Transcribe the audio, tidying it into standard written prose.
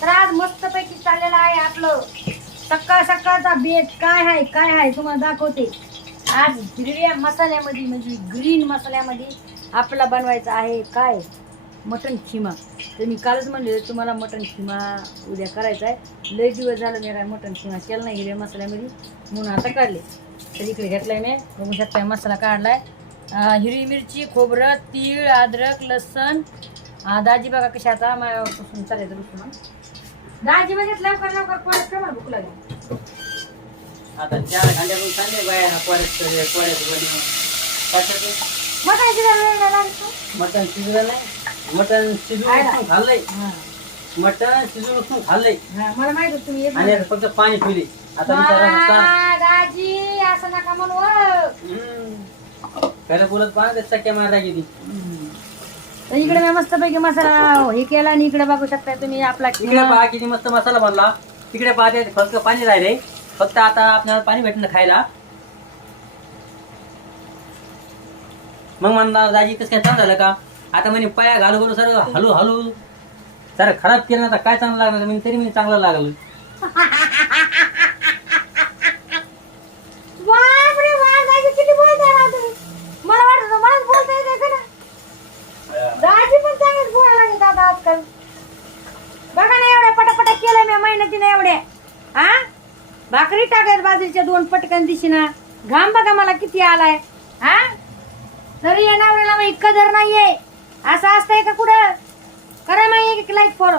तर आज मस्तपैकी चाललेलं आहे आपलं सकाळ सकाळचा बेत. काय आहे तुम्हाला दाखवते. आज हिरव्या मसाल्यामध्ये म्हणजे ग्रीन मसाल्यामध्ये आपल्याला बनवायचं आहे काय, मटण खिमा. तर मी कालच म्हणले तुम्हाला मटण खिमा उद्या करायचा आहे. लय दिवस झालं मी काय मटण खिमा केलं नाही हिरव्या मसाल्यामध्ये, म्हणून आता काढले. तर इकडे घेतलाय मी, बघू शकताय मसाला काढलाय. हिरवी मिरची, खोबरं, तीळ, अद्रक, लसण. दाजी बघा कशा आता माझ्यापासून चालायचं रुसून. दाजी बघित लवकर लवकर परत का मला भूक लागली. आता 4 घंट्यापासून चालले बाया परत मटण शिजायला वेळ नाही लागत का? मटण शिजलं नाही. मटण शिजवून खाल्लंय. मटण शिजवून खाल्लंय मला माहित होतं तुम्ही आणि आता फक्त पाणी ठेवले. आता विचारा दाजी असं नका म्हणू. खरं बोलत पाहा चक्क्या मारा किती. तर इकडे मी मस्तपैकी मसाला हे केला आणि इकडे बघू शकता तुम्ही आपला इकडे पहा किती मस्त मसाला बनला. तिकडे पाहते फक्त पाणी राहिले. फक्त आता आपल्याला पाणी भेटलं खायला. मग म्हणला दाजी कसं काय चांगलं झालं का. आता म्हणे पाया घालू घालू सर हलू हलू सर खराब केलं ना. काय चांगलं लागणार मी तरी मी चांगलं लागलं. बापरे वा, दाजी किती बोलताय ना तुम्ही. मला वाटत मलाच बोलता येते का ना. दाजी पण चांगलंच बोलायला लागेल आता आजकाल. बघा ना एवढ्या पटापटा केलंय मी मेहनतीने एवढे. हा भाकरी टाकायत बाजरीच्या 2 पटकन दिशीना. घाम बघा मला किती आलाय. हा तरी या नवऱ्याला माहित कदर नाहीये. असं असतंय का कुठं. करा माहिती एक लाईक फॉलो.